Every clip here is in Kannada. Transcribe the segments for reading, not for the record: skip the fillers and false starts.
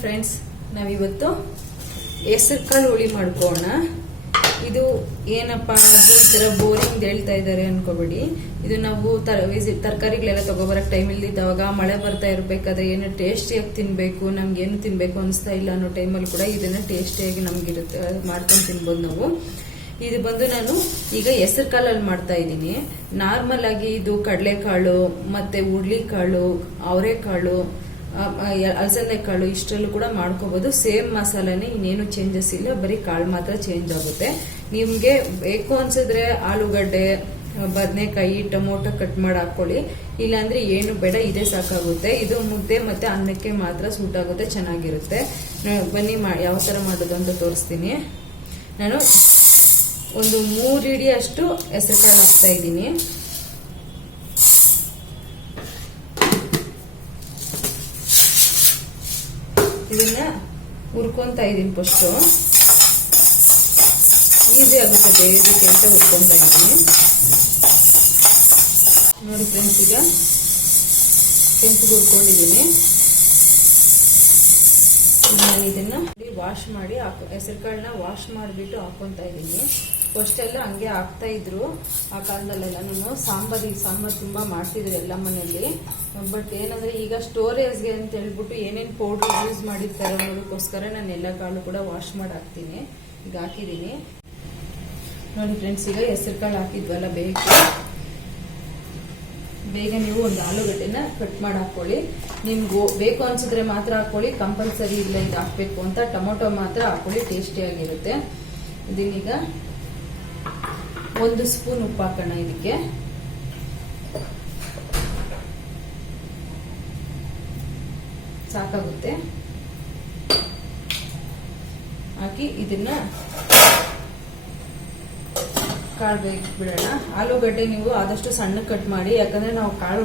ಫ್ರೆಂಡ್ಸ್, ನಾವಿವತ್ತು ಹೆಸರು ಕಾಳು ಹುಳಿ ಮಾಡ್ಕೋಣ. ಇದು ಏನಪ್ಪಾ ಅದು ಈ ತರ ಬೋರಿಂಗ್ ಹೇಳ್ತಾ ಇದ್ದಾರೆ ಅನ್ಕೋಬೇಡಿ. ಇದು ನಾವು ತರಕಾರಿಗಳೆಲ್ಲ ತಗೋಬರಕ್ ಟೈಮ್ ಇಲ್ದಿದ್ದವಾಗ, ಮಳೆ ಬರ್ತಾ ಇರ್ಬೇಕಾದ್ರೆ ಏನು ಟೇಸ್ಟಿಯಾಗಿ ತಿನ್ಬೇಕು, ನಮ್ಗೆ ಏನು ತಿನ್ಬೇಕು ಅನಿಸ್ತಾ ಇಲ್ಲ ಅನ್ನೋ ಟೈಮಲ್ಲಿ ಕೂಡ ಇದನ್ನ ಟೇಸ್ಟಿಯಾಗಿ ನಮ್ಗಿರುತ್ತೆ, ಮಾಡ್ಕೊಂಡು ತಿನ್ಬೋದು ನಾವು. ಇದು ಬಂದು ನಾನು ಈಗ ಹೆಸರು ಕಾಳಲ್ಲಿ ಮಾಡ್ತಾ ಇದ್ದೀನಿ. ನಾರ್ಮಲ್ ಆಗಿ ಇದು ಕಡಲೆಕಾಳು ಮತ್ತೆ ಹುರುಳಿಕಾಳು, ಅವರೆಕಾಳು, ಅಲಸಂದೆ ಕಾಳು ಇಷ್ಟರಲ್ಲೂ ಕೂಡ ಮಾಡ್ಕೋಬಹುದು. ಸೇಮ್ ಮಸಾಲಾನೇ, ಇನ್ನೇನು ಚೇಂಜಸ್ ಇಲ್ಲ, ಬರೀ ಕಾಳು ಮಾತ್ರ ಚೇಂಜ್ ಆಗುತ್ತೆ. ನಿಮ್ಗೆ ಬೇಕು ಅನ್ಸಿದ್ರೆ ಆಲೂಗಡ್ಡೆ, ಬದನೆಕಾಯಿ, ಟೊಮೊಟೊ ಕಟ್ ಮಾಡಿ ಹಾಕೊಳ್ಳಿ. ಇಲ್ಲಾಂದ್ರೆ ಏನು ಬೇಡ, ಇದೇ ಸಾಕಾಗುತ್ತೆ. ಇದು ಮುದ್ದೆ ಮತ್ತೆ ಅನ್ನಕ್ಕೆ ಮಾತ್ರ ಸೂಟ್ ಆಗುತ್ತೆ, ಚೆನ್ನಾಗಿರುತ್ತೆ. ಬನ್ನಿ ಯಾವ ತರ ಮಾಡೋದು ಅಂತ ತೋರಿಸ್ತೀನಿ. ನಾನು ಒಂದು 3 ಇಡಿ ಅಷ್ಟು ಹೆಸರು ಕಾಳು ಹಾಕ್ತಾ ಇದ್ದೀನಿ. ಇದನ್ನ ಹುರ್ಕೊಂತಾ ಇದೀನಿ. ಫಸ್ಟು ಈಸಿ ಆಗುತ್ತೆ ಬೇಯೋದಕ್ಕೆ ಅಂತ ಹುರ್ಕೊಂತಾ ಇದ್ದೀನಿ. ನೋಡಿ ಫ್ರೆಂಡ್ಸ್, ಈಗ ಕೆಂಪು ಹುರ್ಕೊಂಡಿದ್ದೀನಿ. ನಾನು ಇದನ್ನ ವಾಶ್ ಮಾಡಿ ಹೆಸರು ಕಾಳನ್ನ ವಾಶ್ ಮಾಡಿಬಿಟ್ಟು ಹಾಕೊಂತ ಇದ್ದೀನಿ. ಫಸ್ಟ್ ಎಲ್ಲ ಹಂಗೆ ಹಾಕ್ತಾ ಇದ್ರು ಆ ಕಾಲದಲ್ಲೆಲ್ಲ. ನಾನು ಸಾಂಬಾರ್ ತುಂಬಾ ಮಾಡ್ತಿದ್ರು ಎಲ್ಲ ಮನೆಯಲ್ಲಿ. ಬಟ್ ಏನಂದ್ರೆ ಈಗ ಸ್ಟೋರೇಜ್ಗೆ ಅಂತ ಹೇಳ್ಬಿಟ್ಟು ಏನೇನು ಪೌಡರ್ ಯೂಸ್ ಮಾಡಿರ್ತಾರೆ ಅನ್ನೋದಕ್ಕೋಸ್ಕರ ನಾನು ಎಲ್ಲ ಕಾಳು ಕೂಡ ವಾಶ್ ಮಾಡಿ ಹಾಕ್ತೀನಿ. ಈಗ ಹಾಕಿದ್ದೀನಿ ನೋಡಿ ಫ್ರೆಂಡ್ಸ್. ಈಗ ಹೆಸರು ಕಾಳು ಹಾಕಿದ್ವಲ್ಲ, ಬೇಗ ನೀವು ಒಂದು ಆಲೂಗಡ್ಡೆನ ಕಟ್ ಮಾಡಿ ಹಾಕೊಳ್ಳಿ. ನಿಮ್ಗೆ ಬೇಕು ಅನ್ಸಿದ್ರೆ ಮಾತ್ರ ಹಾಕೊಳ್ಳಿ, ಕಂಪಲ್ಸರಿ ಇಲ್ಲ ಇದು ಹಾಕ್ಬೇಕು ಅಂತ. ಟೊಮೊಟೊ ಮಾತ್ರ ಹಾಕೊಳ್ಳಿ, ಟೇಸ್ಟಿಯಾಗಿರುತ್ತೆ. ಇದನ್ನೀಗ 1 ಸ್ಪೂನ್ ಉಪ್ಪು ಹಾಕೋಣ. ಇದಕ್ಕೆ ಸಾಕಾಗುತ್ತೆ. ಹಾಕಿ ಇದನ್ನ ಕಾಳು ಬೇಯಿಸಿ ಬಿಡೋಣ. ಆಲೂಗಡ್ಡೆ ನೀವು ಆದಷ್ಟು ಸಣ್ಣ ಕಟ್ ಮಾಡಿ, ಯಾಕಂದ್ರೆ ನಾವು ಕಾಳು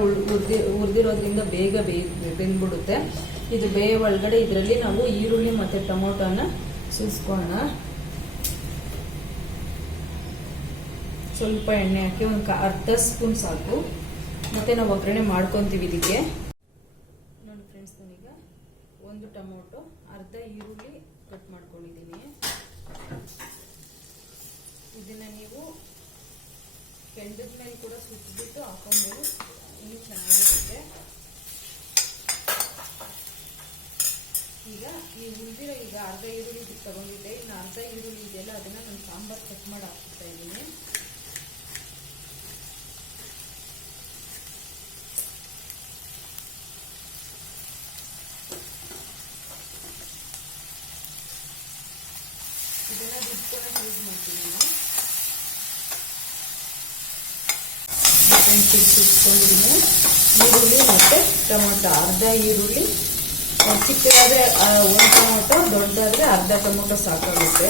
ಹುರಿದಿರೋದ್ರಿಂದ ಬೇಗ ಬೆಂದ್ಬಿಡುತ್ತೆ. ಇದು ಬೇಯ ಒಳಗಡೆ ಇದರಲ್ಲಿ ನಾವು ಈರುಳ್ಳಿ ಮತ್ತೆ ಟೊಮೊಟೊನ ಸುರಿಸ್ಕೊಳ್ಳೋಣ. ಸ್ವಲ್ಪ ಎಣ್ಣೆ ಹಾಕಿ ಒಂದು ಅರ್ಧ ಸ್ಪೂನ್ ಸಾಕು. ಮತ್ತೆ ನಾವು ಒಗ್ಗರಣೆ ಮಾಡ್ಕೊಂತೀವಿ ಇದಕ್ಕೆ. ನೋಡಿ ಫ್ರೆಂಡ್ಸ್, ನಾನೀಗ 1 ಟೊಮೊಟೊ, ಅರ್ಧ ಈರುಳ್ಳಿ ಕಟ್ ಮಾಡ್ಕೊಂಡಿದ್ದೀನಿ. ಇದನ್ನ ನೀವು ಕೆಂಡದ ಮೇಲೆ ಕೂಡ ಸುತ್ತಬಿಟ್ಟು ಹಾಕೊಂಡ್ಮೇಲೆ ಇನ್ನೂ ಚೆನ್ನಾಗಿರುತ್ತೆ. ಈಗ ನೀವು ಉಳಿದಿರೋ ಈಗ ಅರ್ಧ ಈರುಳ್ಳಿ ತಗೊಂಡಿದ್ದೆ, ಇನ್ನು ಅರ್ಧ ಈರುಳ್ಳಿ ಇದೆಯಲ್ಲ ಅದನ್ನ ನಾನು ಸಾಂಬಾರ್ ಕಟ್ ಮಾಡಿ ಹಾಕ್ತಾ ಇದ್ದೀನಿ. ಇದನ್ನ ರುಬ್ಕೊಂಡು ಯೂಸ್ ಮಾಡ್ತೀನಿ ನಾನು. ಸುಟ್ಕೊಂಡಿದ್ದೀನಿ ಈರುಳ್ಳಿ ಮತ್ತೆ ಟೊಮೊಟೊ. ಅರ್ಧ ಈರುಳ್ಳಿ, ಚಿಕ್ಕದಾದ್ರೆ 1 ಟೊಮೊಟೊ, ದೊಡ್ಡದಾದ್ರೆ ಅರ್ಧ ಟೊಮೊಟೊ ಸಾಕಾಗುತ್ತೆ.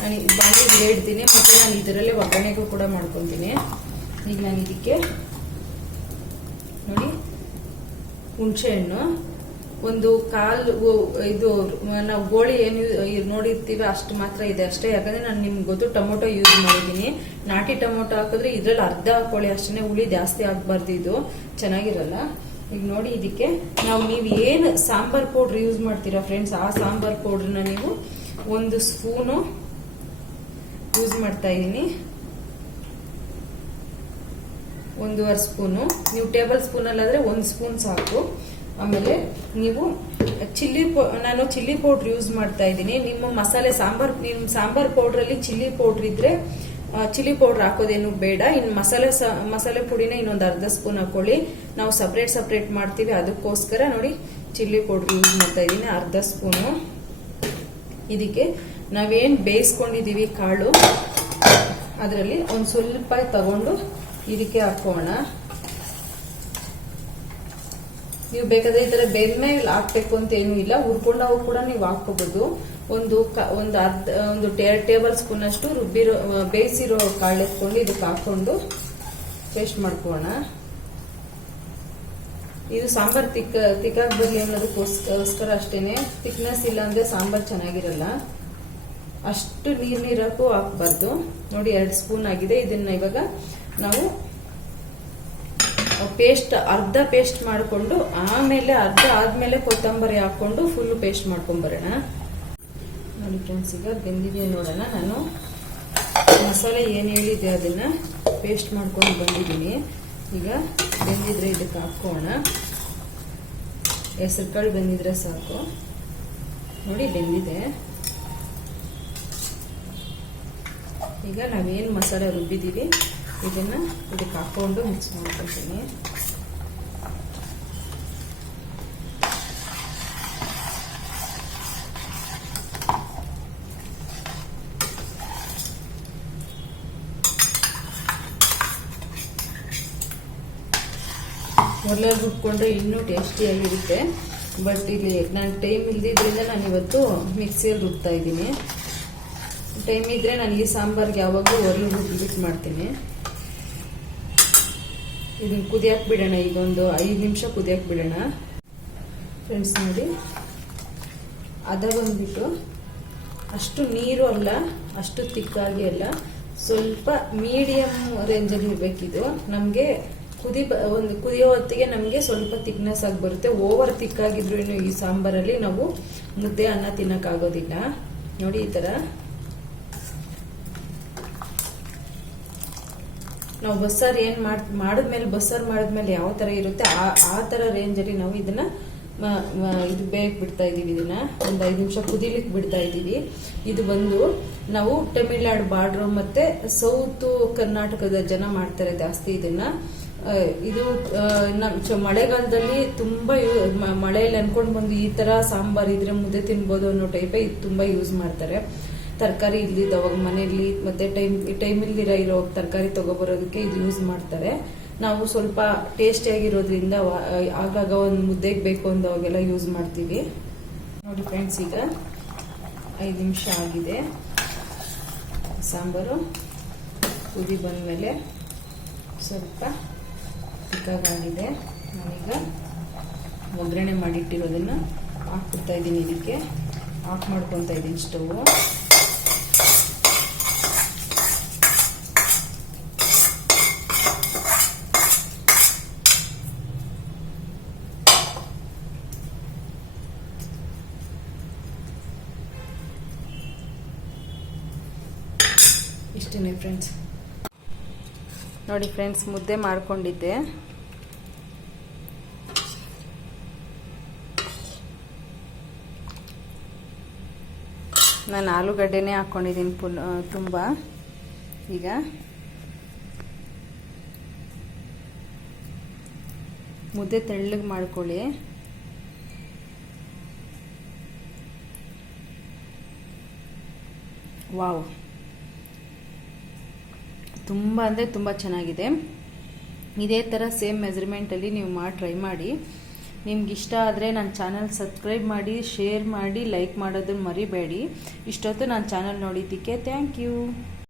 ನಾನು ಬಾಂಡಿಗೆ ಇಡ್ತೀನಿ, ಮತ್ತೆ ನಾನು ಇದರಲ್ಲೇ ಒಗ್ಗರಣೆಗೂ ಕೂಡ ಮಾಡ್ಕೊತೀನಿ. ಈಗ ನಾನು ಇದಕ್ಕೆ ನೋಡಿ ಹುಣಸೆ ಹಣ್ಣು, ಒಂದು ಕಾಲು, ಇದು ನಾವು ಗೋಳಿ ಏನು ನೋಡಿರ್ತೀವಿ ಅಷ್ಟು ಮಾತ್ರ ಇದೆ ಅಷ್ಟೇ. ಯಾಕಂದ್ರೆ ನಾನು ನಿಮ್ಗೆ ಗೊತ್ತು ಟೊಮೊಟೊ ಯೂಸ್ ಮಾಡಿದ್ದೀನಿ. ನಾಟಿ ಟೊಮೊಟೊ ಹಾಕಿದ್ರೆ ಇದ್ರಲ್ಲಿ ಅರ್ಧ ಹಾಕೊಳ್ಳಿ ಅಷ್ಟೇ, ಹುಳಿ ಜಾಸ್ತಿ ಆಗ್ಬಾರ್ದು, ಇದು ಚೆನ್ನಾಗಿರಲ್ಲ. ಈಗ ನೋಡಿ ಇದಕ್ಕೆ ನೀವು ಏನು ಸಾಂಬಾರ್ ಪೌಡ್ರ್ ಯೂಸ್ ಮಾಡ್ತೀರಾ ಫ್ರೆಂಡ್ಸ್, ಆ ಸಾಂಬಾರ್ ಪೌಡ್ರನ್ನ ನೀವು 1 ಸ್ಪೂನು ಯೂಸ್ ಮಾಡ್ತಾ ಇದ್ದೀನಿ. 1.5 ಸ್ಪೂನು. ನೀವು ಟೇಬಲ್ ಸ್ಪೂನ್ ಅಲ್ಲಾದ್ರೆ 1 ಸ್ಪೂನ್ ಸಾಕು. ಆಮೇಲೆ ನೀವು ನಾನು ಚಿಲ್ಲಿ ಪೌಡ್ರ್ ಯೂಸ್ ಮಾಡ್ತಾ ಇದ್ದೀನಿ. ನಿಮ್ಮ ನಿಮ್ಮ ಸಾಂಬಾರ್ ಪೌಡ್ರಲ್ಲಿ ಚಿಲ್ಲಿ ಪೌಡ್ರ್ ಇದ್ರೆ ಚಿಲ್ಲಿ ಪೌಡ್ರ್ ಹಾಕೋದೇನು ಬೇಡ. ಇನ್ನು ಮಸಾಲೆ ಪುಡಿನ ಇನ್ನೊಂದು ಅರ್ಧ ಸ್ಪೂನ್ ಹಾಕೊಳ್ಳಿ. ನಾವು ಸಪ್ರೇಟ್ ಮಾಡ್ತೀವಿ, ಅದಕ್ಕೋಸ್ಕರ ನೋಡಿ ಚಿಲ್ಲಿ ಪೌಡ್ರ್ ಯೂಸ್ ಮಾಡ್ತಾ ಇದ್ದೀನಿ, ಅರ್ಧ ಸ್ಪೂನು. ಇದಕ್ಕೆ ನಾವೇನ್ ಬೇಯಿಸ್ಕೊಂಡಿದೀವಿ ಕಾಳು, ಅದರಲ್ಲಿ ಒಂದು ಸ್ವಲ್ಪ ತಗೊಂಡು ಇದಕ್ಕೆ ಹಾಕೋಣ. ನೀವು ಬೇಕಾದ್ರೆ ಈ ತರ ಬೆಂದ್ಮೇಲೆ ಹಾಕ್ಬೇಕು ಅಂತ ಏನೂ ಇಲ್ಲ, ಹುರ್ಕೊಂಡಾಗ ಕೂಡ ನೀವು ಹಾಕೋಬಹುದು. ಒಂದು ಟೇಬಲ್ ಸ್ಪೂನ್ ಅಷ್ಟು ಬೇಯಿಸಿರೋ ಕಾಳು ಎತ್ಕೊಂಡು ಇದಕ್ಕೆ ಹಾಕೊಂಡು ಪೇಸ್ಟ್ ಮಾಡ್ಕೋಣ. ಇದು ಸಾಂಬಾರ್ ತಿಕ್ಕಾಗಿ ಬರಲಿ ಅನ್ನೋದಕ್ಕೋಸ್ಕರ ಅಷ್ಟೇನೆ. ಥಿಕ್ನೆಸ್ ಇಲ್ಲ ಅಂದ್ರೆ ಸಾಂಬಾರ್ ಚೆನ್ನಾಗಿರಲ್ಲ. ಅಷ್ಟು ನೀರಾಕು ಹಾಕಬಾರ್ದು. ನೋಡಿ 2 ಸ್ಪೂನ್ ಆಗಿದೆ. ಇದನ್ನ ಇವಾಗ ನಾವು ಪೇಸ್ಟ್ ಅರ್ಧ ಪೇಸ್ಟ್ ಮಾಡಿಕೊಂಡು ಆಮೇಲೆ ಅರ್ಧ ಆದ್ಮೇಲೆ ಕೊತ್ತಂಬರಿ ಹಾಕೊಂಡು ಫುಲ್ ಪೇಸ್ಟ್ ಮಾಡ್ಕೊಂಬರೋಣ. ನೋಡಿ ಫ್ರೆಂಡ್ಸ್, ಈಗ ಬೆಂದಿದೆ ನೋಡೋಣ. ನಾನು ಮಸಾಲೆ ಏನು ಹೇಳಿದೆ ಅದನ್ನ ಪೇಸ್ಟ್ ಮಾಡ್ಕೊಂಡು ಬಂದಿದ್ದೀನಿ. ಈಗ ಬೆಂದಿದ್ರೆ ಇದಕ್ಕೆ ಹಾಕೋಣ. ಹೆಸರು ಕಾಳು ಬೆಂದಿದ್ರೆ ಸಾಕು. ನೋಡಿ ಬೆಂದಿದೆ. ಈಗ ನಾವೇನು ಮಸಾಲೆ ರುಬ್ಬಿದ್ದೀವಿ ಇದನ್ನ ಇದಕ್ಕೆ ಹಾಕೊಂಡು ಮಿಕ್ಸ್ ಮಾಡ್ಕೊಳ್ತೀನಿ. ಒಳ್ಳೆ ರುಬ್ಕೊಂಡ್ರೆ ಇನ್ನೂ ಟೇಸ್ಟಿಯಾಗಿರುತ್ತೆ. ಬಟ್ ಇಲ್ಲಿ ನಾನು ಟೈಮ್ ಇಲ್ದಿದ್ರಿಂದ ನಾನು ಇವತ್ತು ಮಿಕ್ಸಿಯಲ್ಲಿ ರುಬ್ತಾ ಇದ್ದೀನಿ. ಟೈಮ್ ಇದ್ರೆ ನಾನು ಈ ಸಾಂಬಾರ್ಗೆ ಯಾವಾಗಲೂ ಒರ್ಲು ರುಬ್ಬಿಟ್ಟು ಮಾಡ್ತೀನಿ. ಇದನ್ನ ಕುದಿಯಕ್ಕೆ ಬಿಡೋಣ. ಈಗ ಒಂದು 5 ನಿಮಿಷ ಕುದಿಯಕ್ಕೆ ಬಿಡೋಣ ಫ್ರೆಂಡ್ಸ್. ನೋಡಿ ಅದ ಬಂದ್ಬಿಟ್ಟು ಅಷ್ಟು ನೀರು ಅಲ್ಲ, ಅಷ್ಟು ತಿಕ್ಕಾಗಿ ಅಲ್ಲ, ಸ್ವಲ್ಪ ಮೀಡಿಯಂ ರೇಂಜಲ್ಲಿ ಇರಬೇಕಿದು. ನಮಗೆ ಒಂದು ಕುದಿಯೋ ಹೊತ್ತಿಗೆ ನಮಗೆ ಸ್ವಲ್ಪ ತಿಕ್ನೆಸ್ ಆಗಿ ಬರುತ್ತೆ. ಓವರ್ ತಿಕ್ಕಾಗಿದ್ರು ಈ ಸಾಂಬಾರಲ್ಲಿ ನಾವು ಮುದ್ದೆ ಅನ್ನ ತಿನ್ನಕ್ಕಾಗೋದಿಲ್ಲ. ನೋಡಿ ಈ ತರ ನಾವು ಬಸ್ಸಾರು ಏನ್ ಮಾಡಿದ್ಮೇಲೆ ಯಾವ ತರ ಇರುತ್ತೆ ಆ ತರ ರೇಂಜಲ್ಲಿ ನಾವು ಇದನ್ನ ಇದು ಬೇಯಕ್ಕೆ ಬಿಡ್ತಾ ಇದೀವಿ. ಇದನ್ನ ಒಂದು 5 ನಿಮಿಷ ಕುದಿಲಿಕ್ಕೆ ಬಿಡ್ತಾ ಇದೀವಿ. ಇದು ಬಂದು ನಾವು ತಮಿಳ್ನಾಡು ಬಾರ್ಡರ್ ಮತ್ತೆ ಸೌತ್ ಕರ್ನಾಟಕದ ಜನ ಮಾಡ್ತಾರೆ ಜಾಸ್ತಿ ಇದನ್ನ. ಇದು ಮಳೆಗಾಲದಲ್ಲಿ ತುಂಬಾ ಮಳೆಯಲ್ಲಿ ಅನ್ಕೊಂಡು ಬಂದು ಈ ತರ ಸಾಂಬಾರ್ ಇದ್ರೆ ಮುದ್ದೆ ತಿನ್ಬೋದು ಅನ್ನೋ ಟೈಪೇ ಇದು ತುಂಬಾ ಯೂಸ್ ಮಾಡ್ತಾರೆ. ತರಕಾರಿ ಇಲ್ದಿದ್ದವಾಗ ಮನೆಯಲ್ಲಿ ಮತ್ತೆ ಟೈಮ್ ಇಲ್ದಿರೋ ತರಕಾರಿ ತಗೊಬರೋದಕ್ಕೆ ಇದು ಯೂಸ್ ಮಾಡ್ತಾರೆ. ನಾವು ಸ್ವಲ್ಪ ಟೇಸ್ಟಿಯಾಗಿರೋದ್ರಿಂದ ಆಗಾಗ ಒಂದು ಮುದ್ದೆಗೆ ಬೇಕು ಅಂದವಾಗೆಲ್ಲ ಯೂಸ್ ಮಾಡ್ತೀವಿ. ನೋಡಿ ಫ್ರೆಂಡ್ಸ್, ಈಗ 5 ನಿಮಿಷ ಆಗಿದೆ. ಸಾಂಬಾರು ಕುದಿ ಬಂದಮೇಲೆ ಸ್ವಲ್ಪ ಚಿಕ್ಕಾಗಿದೆ. ನಾನೀಗ ಒಗ್ಗರಣೆ ಮಾಡಿಟ್ಟಿರೋದನ್ನ ಹಾಕ್ಬಿಡ್ತಾ ಇದ್ದೀನಿ. ಇದಕ್ಕೆ ಆಫ್ ಮಾಡ್ಕೊತಾ ಇದ್ದೀನಿ ಸ್ಟವ್. ಇಷ್ಟೇ ಫ್ರೆಂಡ್ಸ್. ನೋಡಿ ಫ್ರೆಂಡ್ಸ್, ಮುದ್ದೆ ಮಾಡ್ಕೊಂಡಿದ್ದೆ. ನಾನು ಆಲೂಗಡ್ಡೆನೇ ಹಾಕ್ಕೊಂಡಿದ್ದೀನಿ ತುಂಬ. ಈಗ ಮುದ್ದೆ ತೆಳ್ಳಗೆ ಮಾಡ್ಕೊಳ್ಳಿ. ವಾವ್, ತುಂಬ ಅಂದರೆ ತುಂಬ ಚೆನ್ನಾಗಿದೆ. ಇದೇ ಥರ ಸೇಮ್ ಮೆಜರ್ಮೆಂಟಲ್ಲಿ ನೀವು ಟ್ರೈ ಮಾಡಿ. ನಿಮ್ಗೆ ಇಷ್ಟ ಆದರೆ ನನ್ನ ಚಾನಲ್ ಸಬ್ಸ್ಕ್ರೈಬ್ ಮಾಡಿ, ಶೇರ್ ಮಾಡಿ, ಲೈಕ್ ಮಾಡೋದನ್ನು ಮರಿಬೇಡಿ. ಇಷ್ಟೊತ್ತು ನನ್ನ ಚಾನಲ್ ನೋಡಿದ್ದಕ್ಕೆ ಥ್ಯಾಂಕ್ ಯು.